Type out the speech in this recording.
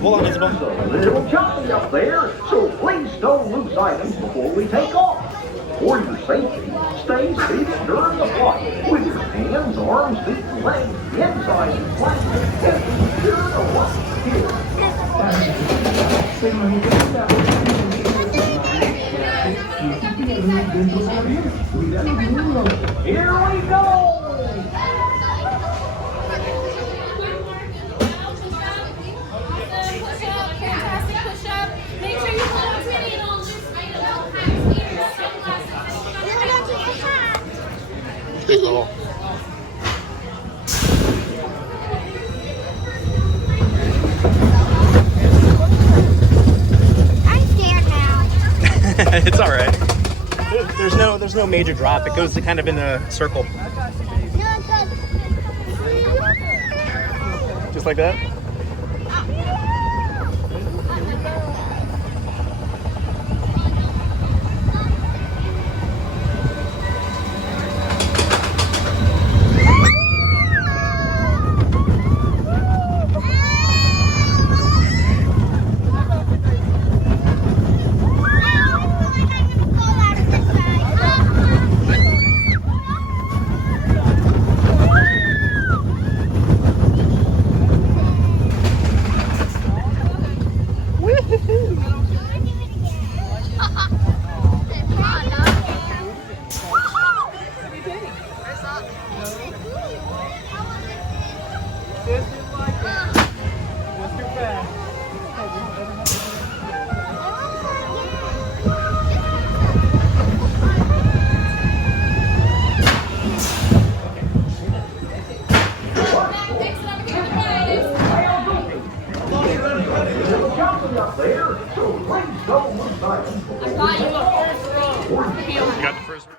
hold on, Isabel. A little choppy up there, so please stow loose items before we take off. For your safety, stay seated during the flight with your hands, arms, feet, and legs inside the plane. And be sure to watch here. Here we go! Cool. I'm scared now. It's all right. There's no major drop. It goes to kind of in a circle. Just like that. Up there, so please don't lose sight. I got you a first row. You got the first.